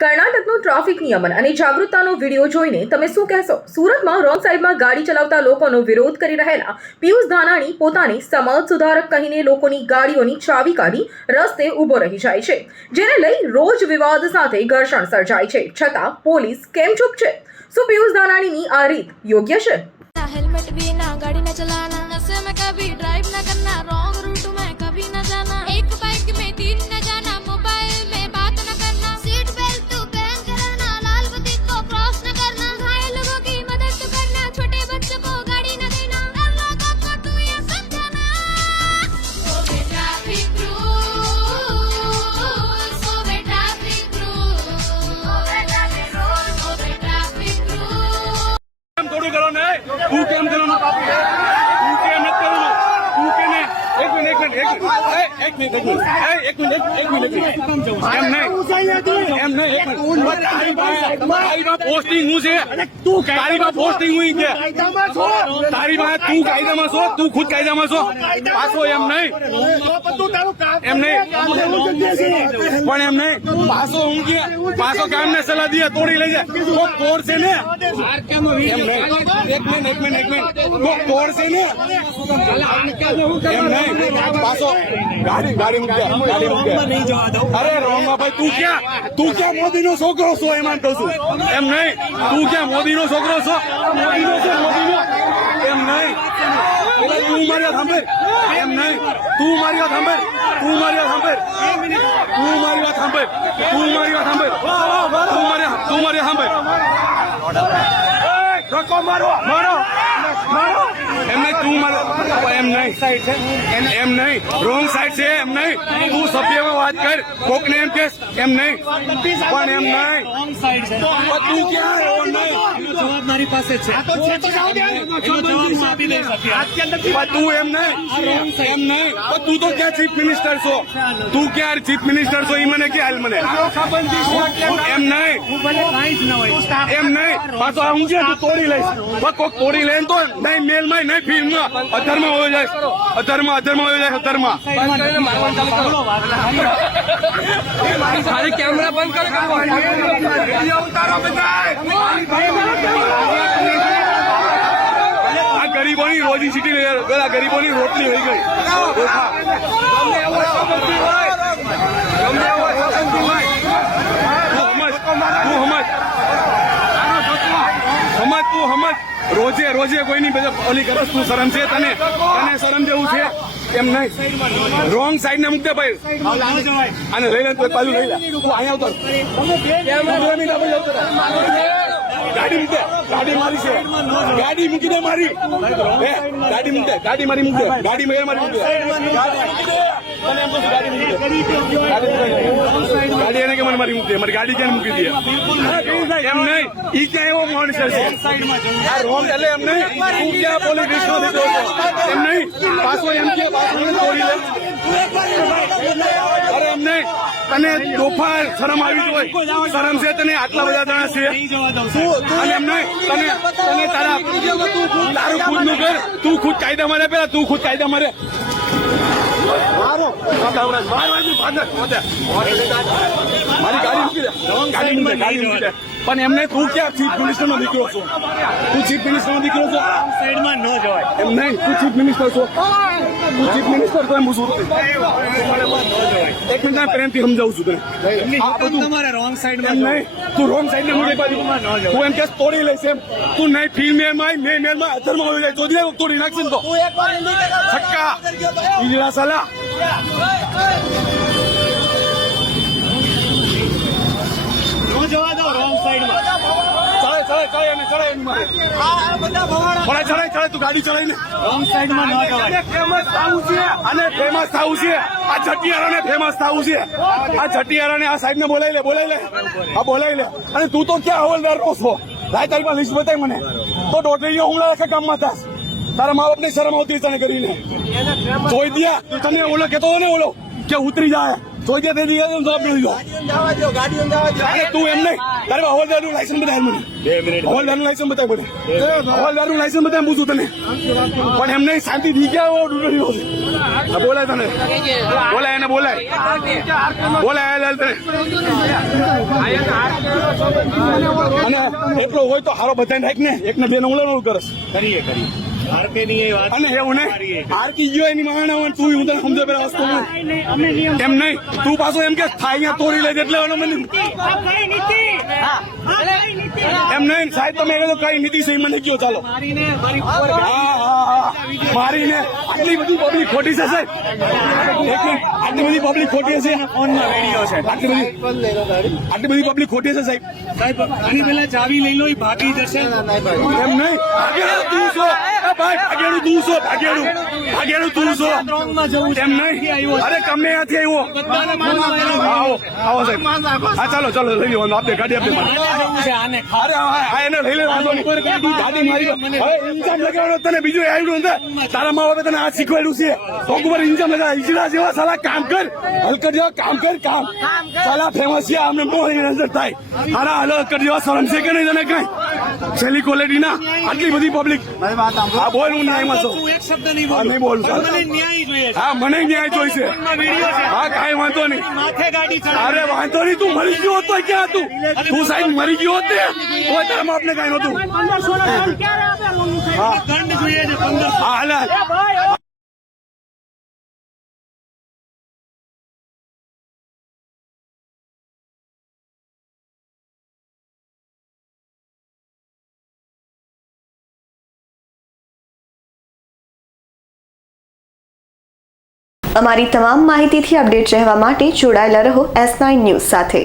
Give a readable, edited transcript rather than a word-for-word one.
કર્ણાટકનું traffic નિયમન અને જાગૃતતાનો video જોઈને તમે શું કહેશો? સુરતમાં રોંગ સાઈડમાં ગાડી ચલાવતા લોકોનો વિરોધ કરી રહેલા પિયુષ ધાનાણી પોતાને સમાજ સુધારક કહીને લોકોની ગાડીઓની ચાવી કાઢી રસ્તે ઊભો રહી જાય છે, જેને લઈ રોજ વિવાદ સાથે ઘર્ષણ સર્જાય છે, છતાં પોલીસ કેમ ચૂપ છે? શું પિયુષ ધાનાણીની આ રીત યોગ્ય છે? हेलमेट भी ना गाड़ी न चलाना, नशे में कभी ड्राइव न करना, रॉन्ग रूट में कभी न जाना, एक बाइक में तीन न जाना, मोबाइल में बात न करना, सीट बेल्ट तो पहन कर रहना, लाल बत्ती को क्रॉस न करना, घायल लोगों की मदद करना, छोटे बच्चों को गाड़ी न देना, हर लोगों को तू ये समझाना। ओ बेटा ट्रैफिक रूल्स, ओ बेटा ट्रैफिक रूल्स, ओ बेटा ट्रैफिक रूल्स। થોડું કરો ને તું કેમ કરવાનો તું કેમ નથી કરવાનો તું કે ને એક મિનિટ એમ નહીં તારીમાં પોસ્ટિંગ હું છે તારીમાં પોસ્ટિંગ હું કે તારીમાં તું કાયદામાં છો તું ખુદ કાયદામાં છો પાછો એમ નહીં પણ એમ નહીં પાછો હું કે પાછો કામ ને સલાહ દે તોડી લઈ જાય તો તોડશે ને એક મિનિટ તોડશે ને એમ નહીં પાછો ગાડી મૂકે અરે રોંગા ભાઈ તું ક્યાં મોદી નો છોકરો છો એમાં કહું છું એમ નહીં તું ક્યાં મોદી નો છોકરો છો મોદી એમ નહીં તું મારી વાત સાંભળ એમ નહીં તું મારી વાત સાંભળ તું મારી વાત સાંભળ ધક્કો મારો એમ નહીં તું મારો એમ નહીં એમ નહીં રોંગ સાઈડ છે એમ નહીં તું સભ્યમાં વાત કર કોકને એમ કેસ એમ નહીં પણ એમ નહીં તું ક્યાં જવાબ મારી પાસે છે તું એમ નહીં તું તો ક્યાં ચીફ મિનિસ્ટર છો તું ક્યાં ચીફ મિનિસ્ટર છો એ મને કે હાલ મને એમ નહીં એમ નહીં પાછો હું છે તું તોડી લઈશ કોક તોડી લે તો નહીં મેલમાં નહીં ફિલ્મમાં અધરમાં હોય જાય અધરમાં હોય જાય અધરમાં ખાલી કેમેરા બંધ કરો આ ગરીબોની રોજી સીટી આ ગરીબોની રોટલી હોય ગઈ રોજે કોઈની ઓલી કરસ તું શરમ છે તને શરમ જેવું છે એમ નહીં રોંગ સાઈડ ને મૂકતે ભાઈ અને લઈ લે તો બાજુ લઈ લે તું અહીંયા ગાડી મૂકે ગાડી મારી છે ગાડી મૂકી દે મારી ગાડી મૂકે ગાડી મારી મૂકે ગાડી મારી મૂકે ગાડી એને કે મને મારી મૂકી મારી ગાડી ક્યાં મૂકી દે એમ નહીં ઈ ક્યાં એવો માણસ છે આ રોંગ એટલે એમ નહીં તું ક્યાં પોલીસ નો દીધો એમ નહીં પાછો એમ કે પાછો તોડી લે અરે એમ નહીં તને તોફા શરમ આવી હોય શરમ છે તને આટલા બધા જણા છે અને એમ નહીં તને તારું ખુદ નું કર તું ખુદ કાયદા મારે પેલા તું ખુદ કાયદા મારે મારી ગાડી મૂકી દે પણ એમને તું ક્યાં ચીફ મિનિસ્ટર નો દીકરો છો તું ચીફ મિનિસ્ટર નો દીકરો છો સાઈડમાં ન જવાય એમ નહીં તું ચીફ મિનિસ્ટર છો તું ચીફ મિનિસ્ટર તો એમ પૂછું એક મિનિટ પ્રેમથી સમજાવું છું તને તમારે રોંગ સાઈડમાં નહીં તું રોંગ સાઈડ ને મૂકે બાજુ તું એમ કે તોડી લઈશ એમ તું નહીં ફિલ્મેમાં મેલમાં અધરમાં હોય જાય ચોધી તોડી નાખશે ને તો છક્કા ઈજડા સાલા જવા દો રોંગ સાઈડમાં ચડાય તું ગાડી ચડાય ને રોંગ સાઈડમાં ન જવાય ફેમસ થવું છે અને ફેમસ થવું છે આ જટિયારાને ફેમસ થવું છે આ જટિયારાને આ સાહેબ ને બોલાવી લે બોલાવી લે અને તું તો ક્યાં હવલદાર નો છો લાય તારીમાં લિસ્ટ બતાવી મને તો દોઢીઓ હુમલા રાખે કામમાં થાસ તારા મા બાપ ની શરમ આવતી તને કરીને જોઈ દિયા તને ઓલો કેતો ને ઓલો કે ઉતરી જાય જોઈ દે તે જવાબ ન દીધો તું એમ નહીં તારે હવલદાર નું લાયસન્સ બતાવ મને હવલદાર નું લાયસન્સ બતાવ મને હવલદાર નું લાયસન્સ બતાવ પૂછું તને પણ એમ નહીં શાંતિ દી ગયા બોલાય તને બોલાય એને બોલાય તને અને એટલો હોય તો હારો બધાને રાખ ને એકને બે નવલાનું કરસ કરીએ આરકે ની એ વાત અને એવું ને આરકી ગયો એની માણા તું હું તને સમજો પેલા વસ્તુ એમ નહીં તું પાછો એમ કે થાય અહીંયા તોડી લે એટલે મને એમ નહીં સાહેબ તમે કીધું કઈ નીતિ છે મને કયો ચાલો મારીને આટલી બધી પબ્લિક ખોટી છે સાહેબ આટલી બધી પબ્લિક ખોટી છે ફોનમાં વિડીયો છે આટલી બધી પબ્લિક ખોટી છે સાહેબ સાહેબ આની પેલા ચાવી લઈ લો એ ભાગી જશે એમ નહીં ભાગેડું તું છો ભાઈ ભાગેડું તું છો ભાગેડું તું છો રોંગમાં જવું છે એમ નહીં અરે ગમે ત્યાંથી આવ્યો આવો સાહેબ હા ચાલો લઈ લો આપડે ગાડી આપડે જવું છે આને અરે હા એને લઈ લે વાંધો નહીં ગાડી મારી હવે ઇન્જામ લગાવવાનો તને બીજું આવ્યું ને તારા મા બાપે તને આ શીખવાડ્યું છે તો ઉપર ઇન્જામ લગાવ ઇજરા જેવા સાલા કામ કર હલકટ જેવા કામ સાલા ફેમસ છે અમને બહુ નજર થાય હારા હલકટ જેવા શરમ છે કે નહીં તને કઈ છેલ્લી ક્વોલિટી ના આટલી બધી પબ્લિક હા બોલ હું ન્યાયમાં છું હું એક શબ્દ નહીં હા, નહીં બોલું. બોલું મને ન્યાય જોઈએ છે હા મને ન્યાય જોઈશે ફોનમાં વિડીયો છે હા કાંઈ વાંધો નહીં માથે ગાડી અરે ચડાવી વાંધો નહીં તું મરી ગયો હતો ક્યાં તું સાહેબ મરી ગયો હોત ને તો તારા બાપને કઈ નતું દંડ જોઈએ છે 1500 હા હાલે અમારી તમામ માહિતીથી અપડેટ રહેવા માટે જોડાયેલા રહો S9 ન્યૂઝ સાથે।